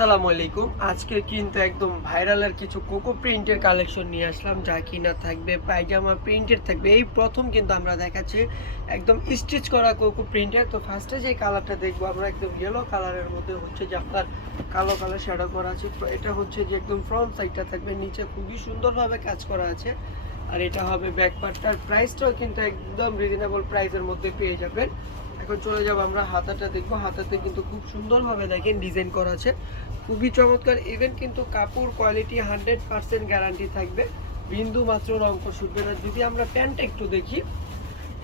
আসসালামু আলাইকুম। আজকে কিন্তু একদম ভাইরালের কিছু কোকো প্রিন্টের কালেকশন নিয়ে আসলাম, যা কিনা থাকবে পায়জামা প্রিন্টের থাকবে। এই প্রথম কিন্তু আমরা দেখাচ্ছি একদম স্টিচ করা কোকো প্রিন্টের তো ফার্স্টে যে কালারটা দেখব, আমরা একদম ইয়েলো কালারের মধ্যে হচ্ছে যে আপনার কালো কালার শ্যাডো করা আছে। এটা হচ্ছে যে একদম ফ্রন্ট সাইডটা থাকবে, নিচে খুবই সুন্দরভাবে কাজ করা আছে। আর এটা হবে ব্যাক পার্টটার প্রাইসটাও কিন্তু একদম রিজনেবল প্রাইসের মধ্যে পেয়ে যাবেন। এখন চলে যাব আমরা হাতাটা দেখব। হাতাতে কিন্তু খুব সুন্দরভাবে দেখেন ডিজাইন করা আছে। খুবই চমৎকার। ইভেন কিন্তু কাপড় কোয়ালিটি হান্ড্রেড পার্সেন্ট গ্যারান্টি থাকবে। বিন্দু মাত্র রং শুধবে না। যদি আমরা প্যান্টটা একটু দেখি,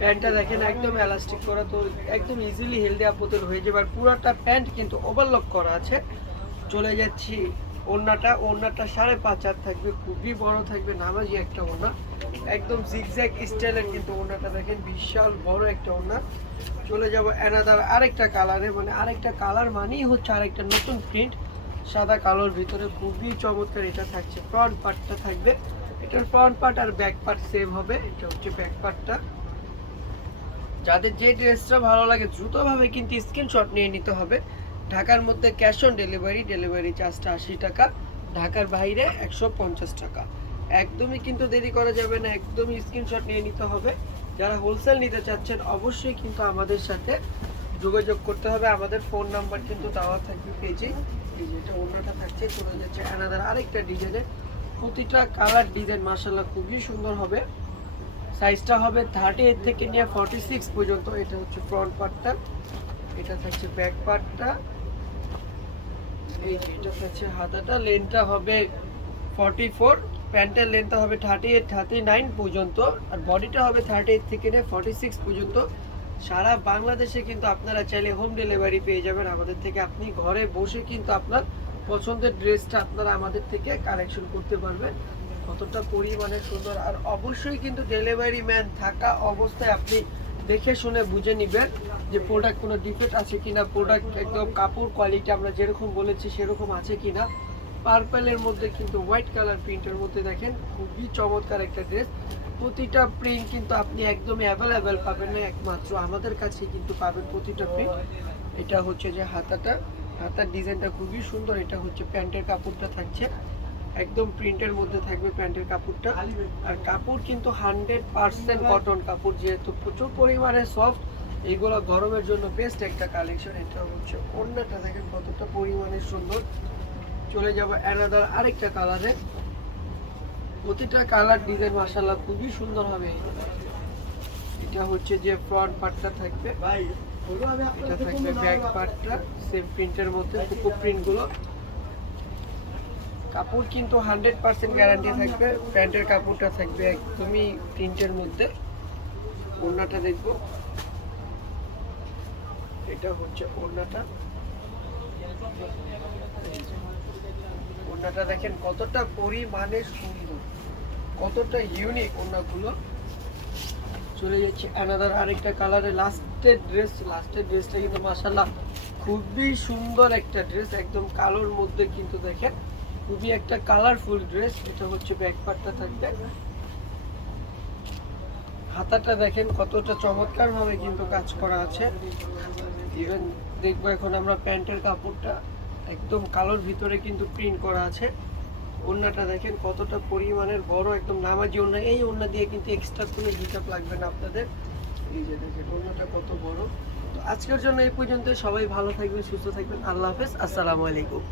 প্যান্টটা দেখেন একদম এলাস্টিক করা, তো একদম ইজিলি হেলদি আপোতেল হয়ে যাবে। আর পুরোটা প্যান্ট কিন্তু ওভারলক করা আছে। চলে যাচ্ছি, ওড়নাটা ওড়নাটা সাড়ে পাঁচ হাত থাকবে, খুবই বড় থাকবে, নামাজি একটা ওড়না। একদম জিগজ্যাগ স্টাইলের কিন্তু ওড়নাটা দেখেন, বিশাল বড় একটা ওড়না। চলে যাব অ্যানাদার আরেকটা কালারে মানে আরেকটা কালার মানেই হচ্ছে আরেকটা নতুন প্রিন্ট সাদা কালোর ভিতরে খুবই চমৎকার এটা থাকছে ফ্রন্ট পার্টটা থাকবে। এটার ফ্রন্ট পার্ট আর ব্যাক পার্ট সেম হবে, এটা হচ্ছে ব্যাক পার্টটা যাদের যে ড্রেসটা ভালো লাগে দ্রুতভাবে কিন্তু স্ক্রিনশট নিয়ে নিতে হবে। ঢাকার মধ্যে ক্যাশ অন ডেলিভারি ডেলিভারি চার্জটা আশি টাকা, ঢাকার বাইরে একশো পঞ্চাশ টাকা। একদমই কিন্তু দেরি করা যাবে না, একদমই স্ক্রিনশট নিয়ে নিতে হবে। যারা হোলসেল নিতে চাচ্ছেন, অবশ্যই কিন্তু আমাদের সাথে যোগাযোগ করতে হবে। আমাদের ফোন নাম্বার কিন্তু দেওয়া থাকবে পেজে। এটা অন্যটা থাকছে চলে যাচ্ছে অ্যানাদার আরেকটা ডিজাইনে প্রতিটা কালার ডিজাইন মার্শাল্লাহ খুবই সুন্দর হবে। সাইজটা হবে থার্টি এইট থেকে নিয়ে ফর্টি সিক্স পর্যন্ত। এটা হচ্ছে ফ্রন্ট পার্টটা এটা থাকছে ব্যাক পার্টটা এই এটা থাকছে হাতাটা। লেনটা হবে ফর্টি ফোর প্যান্টের লেন্থটা হবে থার্টি এইট থার্টি নাইন পর্যন্ত। আর বডিটা হবে থার্টি এইট থেকে নিয়ে ফর্টি সিক্স পর্যন্ত। সারা বাংলাদেশে কিন্তু আপনারা চাইলে হোম ডেলিভারি পেয়ে যাবেন। আমাদের থেকে আপনি ঘরে বসে কিন্তু আপনার পছন্দের ড্রেসটা আপনারা আমাদের থেকে কালেকশন করতে পারবেন। কতটা পরিমাণে সুন্দর। আর অবশ্যই কিন্তু ডেলিভারি ম্যান থাকা অবস্থায় আপনি দেখে শুনে বুঝে নেবেন যে প্রোডাক্ট কোনো ডিফেক্ট আছে কিনা। প্রোডাক্ট একদম কাপড় কোয়ালিটি আমরা যেরকম বলেছি সেরকম আছে কিনা। পার্পেলের মধ্যে কিন্তু হোয়াইট কালার প্রিন্টের মধ্যে দেখেন, খুবই চমৎকার একটা ড্রেস প্রতিটা প্রিন্ট কিন্তু আপনি একদমই অ্যাভেলেবেল পাবেন না, একমাত্র আমাদের কাছে কিন্তু পাবেন প্রতিটা প্রিন্ট এটা হচ্ছে যে হাতাটা। হাতার ডিজাইনটা খুবই সুন্দর, এটা হচ্ছে প্যান্টের কাপড়টা থাকছে। একদম প্রিন্টের মধ্যে থাকবে প্যান্টের কাপড়টা। আর কাপড় কিন্তু হান্ড্রেড পার্সেন্ট কটন কাপড়, যেহেতু প্রচুর পরিমাণে সফট এগুলো গরমের জন্য বেস্ট একটা কালেকশন এটা হচ্ছে অন্যটা দেখেন কতটা পরিমাণে সুন্দর। চলে যাব অ্যানাদার আরেকটা কালারে প্রতিটা কালার ডিজাইন মাসাল্লাহ খুবই সুন্দর হবে। এটা হচ্ছে যে ফ্রন্ট পার্টটা থাকবে। এটা থাকবে ব্যাক পার্টটা সেম প্রিন্টের মধ্যে কুকু প্রিন্টগুলো কাপড় কিন্তু হান্ড্রেড পার্সেন্ট গ্যারান্টি থাকবে। প্যান্টের কাপড়টা থাকবে একদমই প্রিন্টের মধ্যে। ওড়নাটা দেখব। এটা হচ্ছে ওড়নাটা। ওড়নাটা দেখেন কতটা পরিমাণে সুন্দর। কতটা ইউনিক ওড়নাগুলো। চলে যাচ্ছে অ্যানাদার আরেকটা কালারে লাস্টের ড্রেস লাস্টের ড্রেসটা কিন্তু মাসাল্লাহ খুবই সুন্দর একটা ড্রেস একদম কালোর মধ্যে কিন্তু দেখেন, খুবই একটা কালারফুল ড্রেস এটা হচ্ছে ব্যাক পার্টটা থাকবে। হাতাটা দেখেন কতটা চমৎকার ভাবে কিন্তু কাজ করা আছে। ইভেন দেখব এখন আমরা প্যান্টের কাপড়টা একদম কালোর ভিতরে কিন্তু প্রিন্ট করা আছে। ওড়নাটা দেখেন, কতটা পরিমাণের বড়, একদম নামাজি ওড়না। এই ওড়না দিয়ে কিন্তু এক্সট্রা কোনো হিসাব লাগবে না আপনাদের। এই যে দেখেন, ওড়নাটা কত বড়। তো আজকের জন্য এই পর্যন্ত সবাই ভালো থাকবেন, সুস্থ থাকবেন। আল্লাহ হাফেজ। আসসালামু আলাইকুম।